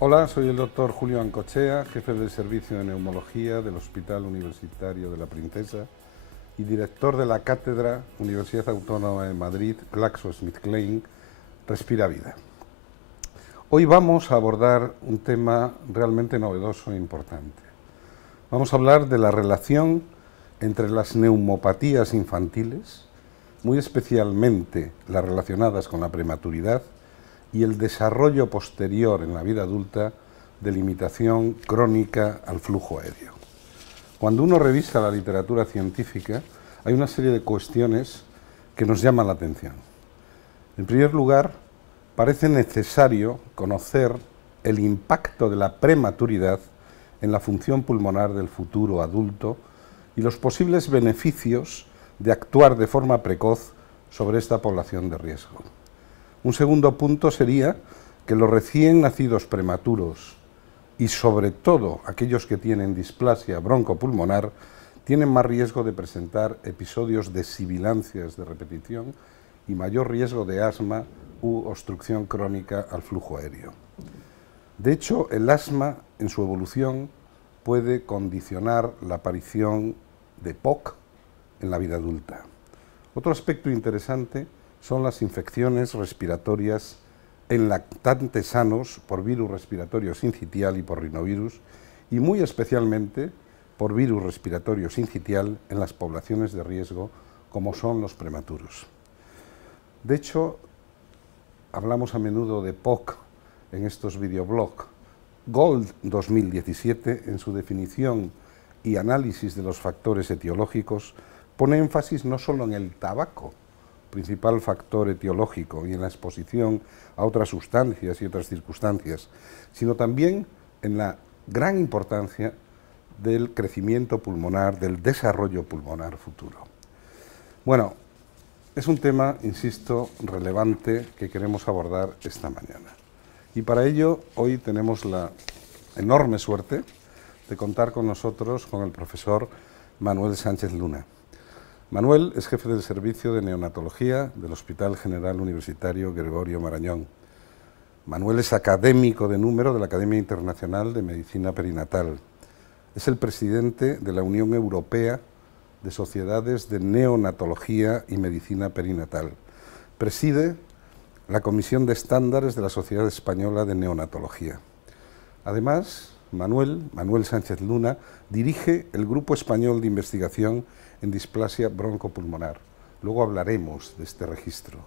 Hola, soy el doctor Julio Ancochea, jefe del Servicio de Neumología del Hospital Universitario de la Princesa y director de la Cátedra Universidad Autónoma de Madrid, GlaxoSmithKline, Respira Vida. Hoy vamos a abordar un tema realmente novedoso e importante. Vamos a hablar de la relación entre las neumopatías infantiles, muy especialmente las relacionadas con la prematuridad, y el desarrollo posterior en la vida adulta de limitación crónica al flujo aéreo. Cuando uno revisa la literatura científica, hay una serie de cuestiones que nos llaman la atención. En primer lugar, parece necesario conocer el impacto de la prematuridad en la función pulmonar del futuro adulto y los posibles beneficios de actuar de forma precoz sobre esta población de riesgo. Un segundo punto sería que los recién nacidos prematuros y sobre todo aquellos que tienen displasia broncopulmonar tienen más riesgo de presentar episodios de sibilancias de repetición y mayor riesgo de asma u obstrucción crónica al flujo aéreo. De hecho, el asma en su evolución puede condicionar la aparición de POC en la vida adulta. Otro aspecto interesante son las infecciones respiratorias en lactantes sanos por virus respiratorio sincitial y por rinovirus, y muy especialmente por virus respiratorio sincitial en las poblaciones de riesgo, como son los prematuros. De hecho, hablamos a menudo de POC en estos videoblogs. Gold 2017, en su definición y análisis de los factores etiológicos, pone énfasis no solo en el tabaco, principal factor etiológico, y en la exposición a otras sustancias y otras circunstancias, sino también en la gran importancia del crecimiento pulmonar, del desarrollo pulmonar futuro. Bueno, es un tema, insisto, relevante que queremos abordar esta mañana. Y para ello, hoy tenemos la enorme suerte de contar con nosotros con el profesor Manuel Sánchez Luna. Manuel es jefe del Servicio de Neonatología del Hospital General Universitario Gregorio Marañón. Manuel es académico de número de la Academia Internacional de Medicina Perinatal. Es el presidente de la Unión Europea de Sociedades de Neonatología y Medicina Perinatal. Preside la Comisión de Estándares de la Sociedad Española de Neonatología. Además, Manuel Sánchez Luna dirige el Grupo Español de Investigación en Displasia Broncopulmonar. Luego hablaremos de este registro,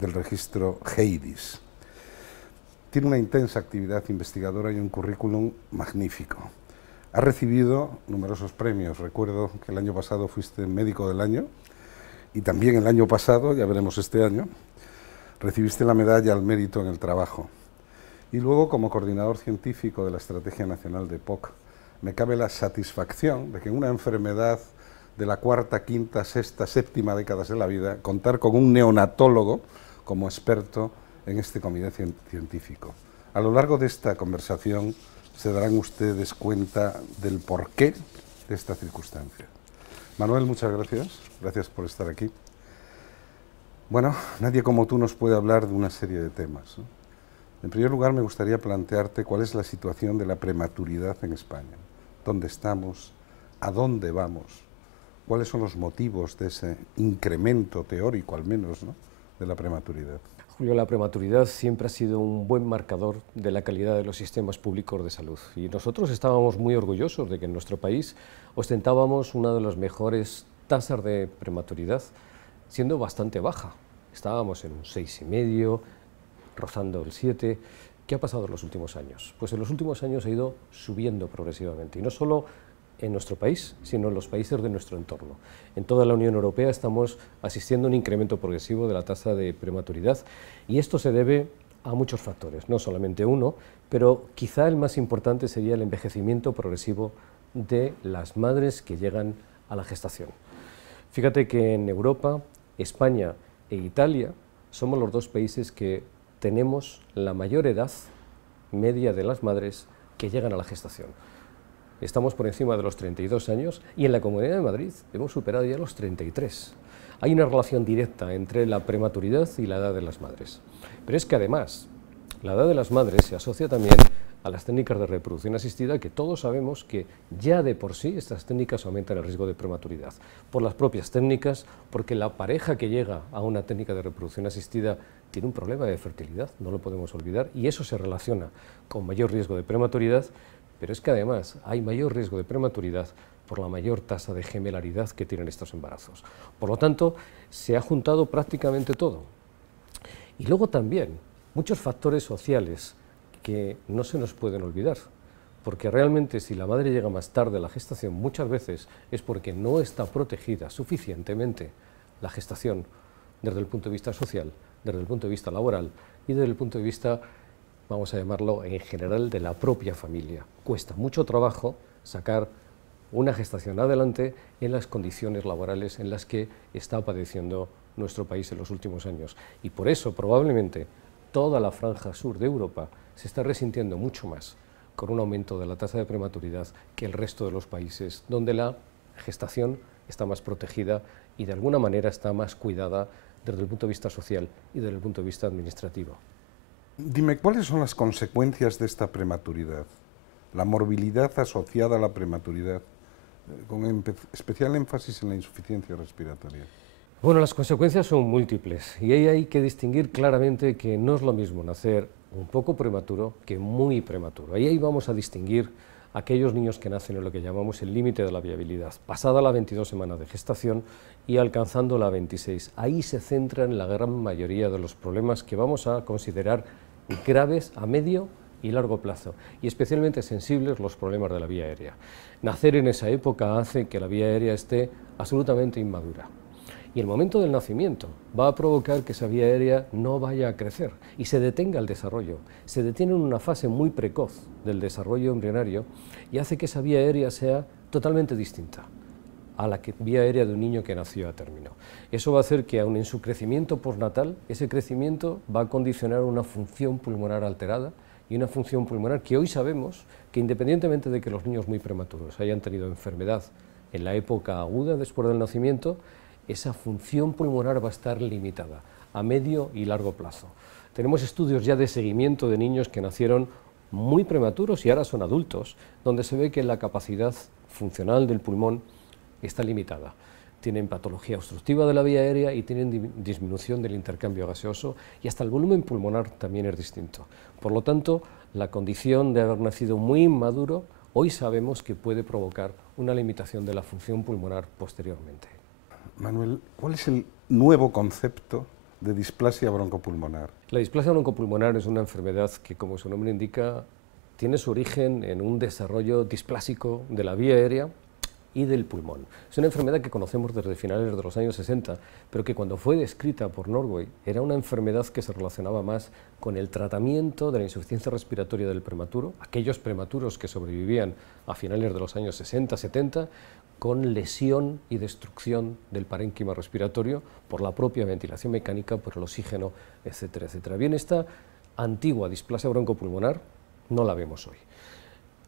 del registro HEIDIS. Tiene una intensa actividad investigadora y un currículum magnífico. Ha recibido numerosos premios. Recuerdo que el año pasado fuiste médico del año y también el año pasado, ya veremos este año, recibiste la medalla al mérito en el trabajo. Y luego, como coordinador científico de la Estrategia Nacional de POC, me cabe la satisfacción de que en una enfermedad de la cuarta, quinta, sexta, séptima décadas de la vida, contar con un neonatólogo como experto en este comité científico. A lo largo de esta conversación se darán ustedes cuenta del porqué de esta circunstancia. Manuel, muchas gracias. Gracias por estar aquí. Bueno, nadie como tú nos puede hablar de una serie de temas, ¿no? En primer lugar, me gustaría plantearte cuál es la situación de la prematuridad en España. ¿Dónde estamos? ¿A dónde vamos? ¿Cuáles son los motivos de ese incremento teórico, al menos, ¿no?, de la prematuridad? Julio, la prematuridad siempre ha sido un buen marcador de la calidad de los sistemas públicos de salud. Y nosotros estábamos muy orgullosos de que en nuestro país ostentábamos una de las mejores tasas de prematuridad, siendo bastante baja. Estábamos en un 6,5, rozando el 7. ¿Qué ha pasado en los últimos años? Pues en los últimos años ha ido subiendo progresivamente, y no solo en nuestro país, sino en los países de nuestro entorno. En toda la Unión Europea estamos asistiendo a un incremento progresivo de la tasa de prematuridad, y esto se debe a muchos factores, no solamente uno, pero quizá el más importante sería el envejecimiento progresivo de las madres que llegan a la gestación. Fíjate que en Europa, España e Italia somos los dos países que tenemos la mayor edad media de las madres que llegan a la gestación. Estamos por encima de los 32 años y en la Comunidad de Madrid hemos superado ya los 33. Hay una relación directa entre la prematuridad y la edad de las madres. Pero es que además, la edad de las madres se asocia también a las técnicas de reproducción asistida, que todos sabemos que ya de por sí estas técnicas aumentan el riesgo de prematuridad, por las propias técnicas, porque la pareja que llega a una técnica de reproducción asistida tiene un problema de fertilidad, no lo podemos olvidar, y eso se relaciona con mayor riesgo de prematuridad, pero es que además hay mayor riesgo de prematuridad por la mayor tasa de gemelaridad que tienen estos embarazos. Por lo tanto, se ha juntado prácticamente todo. Y luego también muchos factores sociales que no se nos pueden olvidar, porque realmente si la madre llega más tarde a la gestación, muchas veces es porque no está protegida suficientemente la gestación desde el punto de vista social, desde el punto de vista laboral y desde el punto de vista, vamos a llamarlo en general, de la propia familia. Cuesta mucho trabajo sacar una gestación adelante en las condiciones laborales en las que está padeciendo nuestro país en los últimos años. Y por eso, probablemente, toda la franja sur de Europa se está resintiendo mucho más con un aumento de la tasa de prematuridad que el resto de los países, donde la gestación está más protegida y de alguna manera está más cuidada desde el punto de vista social y desde el punto de vista administrativo. Dime, ¿cuáles son las consecuencias de esta prematuridad? La morbilidad asociada a la prematuridad, con especial énfasis en la insuficiencia respiratoria. Bueno, las consecuencias son múltiples y ahí hay que distinguir claramente que no es lo mismo nacer un poco prematuro que muy prematuro. Ahí vamos a distinguir aquellos niños que nacen en lo que llamamos el límite de la viabilidad, pasada la 22 semanas de gestación y alcanzando la 26. Ahí se centran la gran mayoría de los problemas que vamos a considerar graves a medio y largo plazo, y especialmente sensibles los problemas de la vía aérea. Nacer en esa época hace que la vía aérea esté absolutamente inmadura. Y el momento del nacimiento va a provocar que esa vía aérea no vaya a crecer y se detenga el desarrollo. Se detiene en una fase muy precoz del desarrollo embrionario y hace que esa vía aérea sea totalmente distinta a la vía aérea de un niño que nació a término. Eso va a hacer que aun en su crecimiento postnatal, ese crecimiento va a condicionar una función pulmonar alterada y una función pulmonar que hoy sabemos que, independientemente de que los niños muy prematuros hayan tenido enfermedad en la época aguda después del nacimiento, esa función pulmonar va a estar limitada a medio y largo plazo. Tenemos estudios ya de seguimiento de niños que nacieron muy prematuros y ahora son adultos, donde se ve que la capacidad funcional del pulmón está limitada. Tienen patología obstructiva de la vía aérea y tienen disminución del intercambio gaseoso y hasta el volumen pulmonar también es distinto. Por lo tanto, la condición de haber nacido muy inmaduro, hoy sabemos que puede provocar una limitación de la función pulmonar posteriormente. Manuel, ¿cuál es el nuevo concepto de displasia broncopulmonar? La displasia broncopulmonar es una enfermedad que, como su nombre indica, tiene su origen en un desarrollo displásico de la vía aérea y del pulmón. Es una enfermedad que conocemos desde finales de los años 60, pero que cuando fue descrita por Norway era una enfermedad que se relacionaba más con el tratamiento de la insuficiencia respiratoria del prematuro, aquellos prematuros que sobrevivían a finales de los años 60, 70, con lesión y destrucción del parénquima respiratorio por la propia ventilación mecánica, por el oxígeno, etcétera, etcétera. Bien, esta antigua displasia broncopulmonar no la vemos hoy.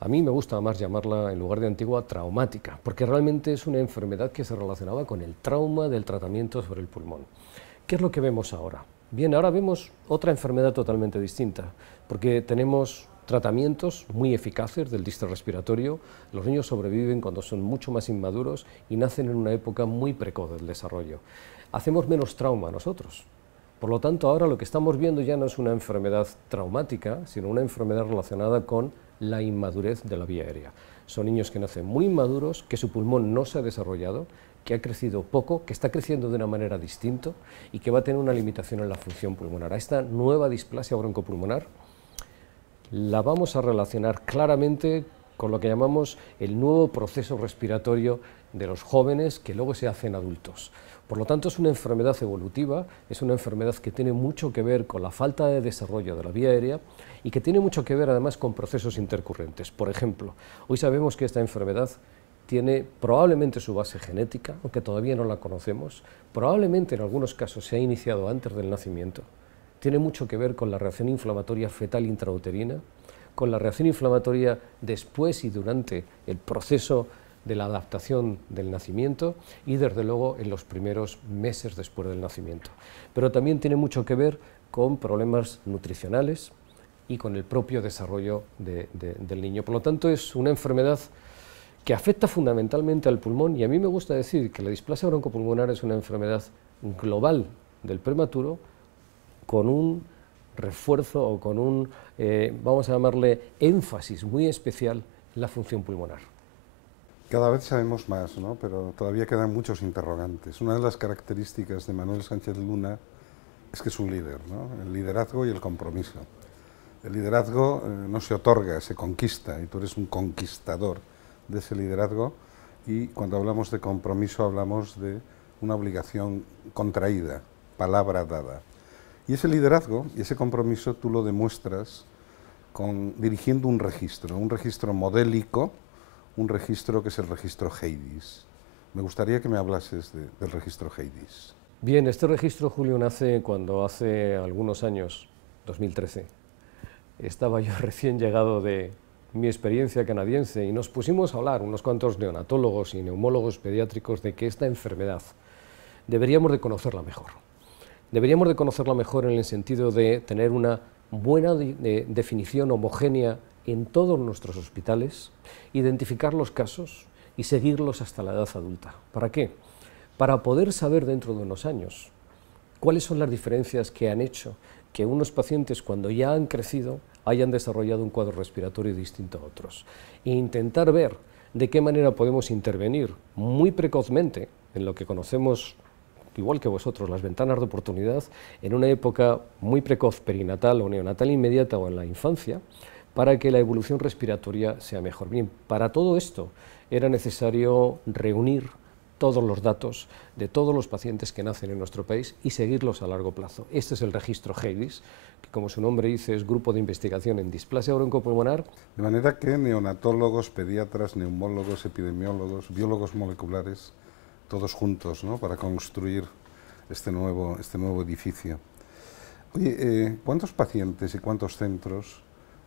A mí me gusta más llamarla, en lugar de antigua, traumática, porque realmente es una enfermedad que se relacionaba con el trauma del tratamiento sobre el pulmón. ¿Qué es lo que vemos ahora? Bien, ahora vemos otra enfermedad totalmente distinta, porque tenemos tratamientos muy eficaces del distrés respiratorio. Los niños sobreviven cuando son mucho más inmaduros y nacen en una época muy precoz del desarrollo. Hacemos menos trauma nosotros. Por lo tanto, ahora lo que estamos viendo ya no es una enfermedad traumática, sino una enfermedad relacionada con la inmadurez de la vía aérea. Son niños que nacen muy inmaduros, que su pulmón no se ha desarrollado, que ha crecido poco, que está creciendo de una manera distinta y que va a tener una limitación en la función pulmonar. A esta nueva displasia broncopulmonar la vamos a relacionar claramente con lo que llamamos el nuevo proceso respiratorio de los jóvenes que luego se hacen adultos. Por lo tanto, es una enfermedad evolutiva, es una enfermedad que tiene mucho que ver con la falta de desarrollo de la vía aérea y que tiene mucho que ver además con procesos intercurrentes. Por ejemplo, hoy sabemos que esta enfermedad tiene probablemente su base genética, aunque todavía no la conocemos, probablemente en algunos casos se ha iniciado antes del nacimiento. Tiene mucho que ver con la reacción inflamatoria fetal intrauterina, con la reacción inflamatoria después y durante el proceso de la adaptación del nacimiento y desde luego en los primeros meses después del nacimiento. Pero también tiene mucho que ver con problemas nutricionales, y con el propio desarrollo del niño. Por lo tanto, es una enfermedad que afecta fundamentalmente al pulmón, y a mí me gusta decir que la displasia broncopulmonar es una enfermedad global del prematuro con un refuerzo o con un, vamos a llamarle, énfasis muy especial en la función pulmonar. Cada vez sabemos más, ¿no? Pero todavía quedan muchos interrogantes. Una de las características de Manuel Sánchez Luna es que es un líder, ¿no? El liderazgo y el compromiso. El liderazgo no se otorga, se conquista, y tú eres un conquistador de ese liderazgo, y cuando hablamos de compromiso hablamos de una obligación contraída, palabra dada. Y ese liderazgo y ese compromiso tú lo demuestras dirigiendo un registro modélico, un registro que es el registro HEIDIS. Me gustaría que me hablases del registro HEIDIS. Bien, este registro, Julio, nace cuando hace algunos años, 2013, estaba yo recién llegado de mi experiencia canadiense y nos pusimos a hablar, unos cuantos neonatólogos y neumólogos pediátricos, de que esta enfermedad deberíamos de conocerla mejor. Deberíamos de conocerla mejor en el sentido de tener una buena definición homogénea en todos nuestros hospitales, identificar los casos y seguirlos hasta la edad adulta. ¿Para qué? Para poder saber dentro de unos años cuáles son las diferencias que han hecho que unos pacientes, cuando ya han crecido, hayan desarrollado un cuadro respiratorio distinto a otros. E intentar ver de qué manera podemos intervenir muy precozmente en lo que conocemos, igual que vosotros, las ventanas de oportunidad, en una época muy precoz, perinatal o neonatal inmediata o en la infancia, para que la evolución respiratoria sea mejor. Bien, para todo esto era necesario reunir todos los datos de todos los pacientes que nacen en nuestro país y seguirlos a largo plazo. Este es el registro HEIDIS, que como su nombre dice es Grupo de Investigación en Displasia Broncopulmonar. De manera que neonatólogos, pediatras, neumólogos, epidemiólogos, biólogos moleculares, todos juntos, ¿no?, para construir este nuevo edificio. Oye, ¿cuántos pacientes y cuántos centros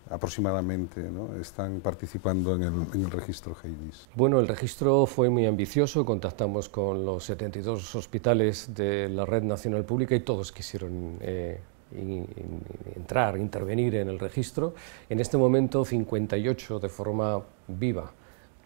aproximadamente, ¿no?, están participando en el registro HEIDIS? Bueno, el registro fue muy ambicioso, contactamos con los 72 hospitales de la Red Nacional Pública y todos quisieron intervenir en el registro. En este momento 58 de forma viva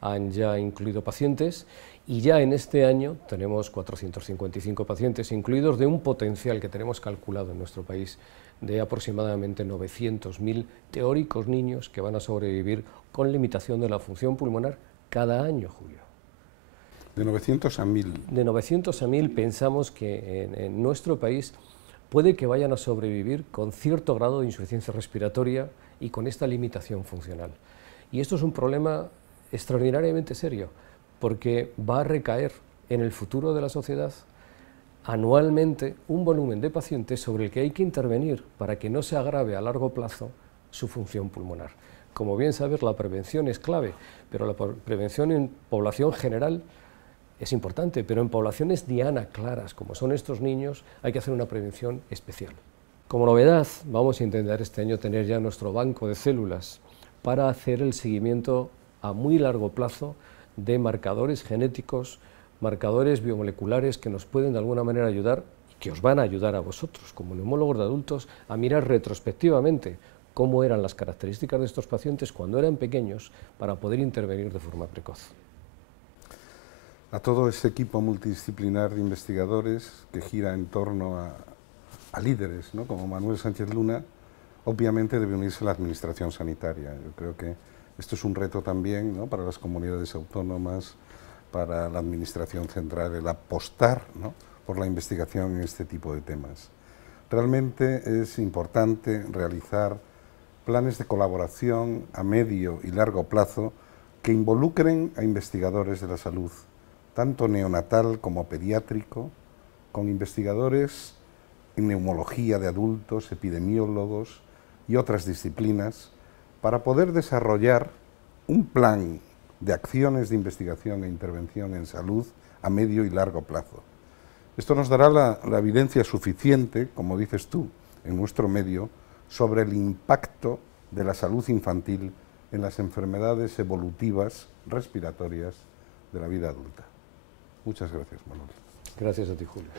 han ya incluido pacientes, y ya en este año tenemos 455 pacientes incluidos, de un potencial que tenemos calculado en nuestro país de aproximadamente 900.000 teóricos niños que van a sobrevivir con limitación de la función pulmonar cada año, Julio. De 900 a 1000. De 900 a 1000 pensamos que en nuestro país puede que vayan a sobrevivir con cierto grado de insuficiencia respiratoria y con esta limitación funcional. Y esto es un problema extraordinariamente serio, porque va a recaer en el futuro de la sociedad anualmente un volumen de pacientes sobre el que hay que intervenir para que no se agrave a largo plazo su función pulmonar. Como bien sabes, la prevención es clave, pero la prevención en población general es importante, pero en poblaciones diana claras, como son estos niños, hay que hacer una prevención especial. Como novedad, vamos a intentar este año tener ya nuestro banco de células para hacer el seguimiento a muy largo plazo de marcadores genéticos, marcadores biomoleculares que nos pueden de alguna manera ayudar y que os van a ayudar a vosotros, como neumólogos de adultos, a mirar retrospectivamente cómo eran las características de estos pacientes cuando eran pequeños para poder intervenir de forma precoz. A todo ese equipo multidisciplinar de investigadores que gira en torno a líderes, ¿no?, como Manuel Sánchez Luna, obviamente debe unirse la administración sanitaria. Yo creo que esto es un reto también, ¿no?, para las comunidades autónomas, para la administración central, el apostar, ¿no?, por la investigación en este tipo de temas. Realmente es importante realizar planes de colaboración a medio y largo plazo que involucren a investigadores de la salud, tanto neonatal como pediátrico, con investigadores en neumología de adultos, epidemiólogos y otras disciplinas, para poder desarrollar un plan de acciones de investigación e intervención en salud a medio y largo plazo. Esto nos dará la evidencia suficiente, como dices tú, en nuestro medio, sobre el impacto de la salud infantil en las enfermedades evolutivas respiratorias de la vida adulta. Muchas gracias, Manuel. Gracias a ti, Julio.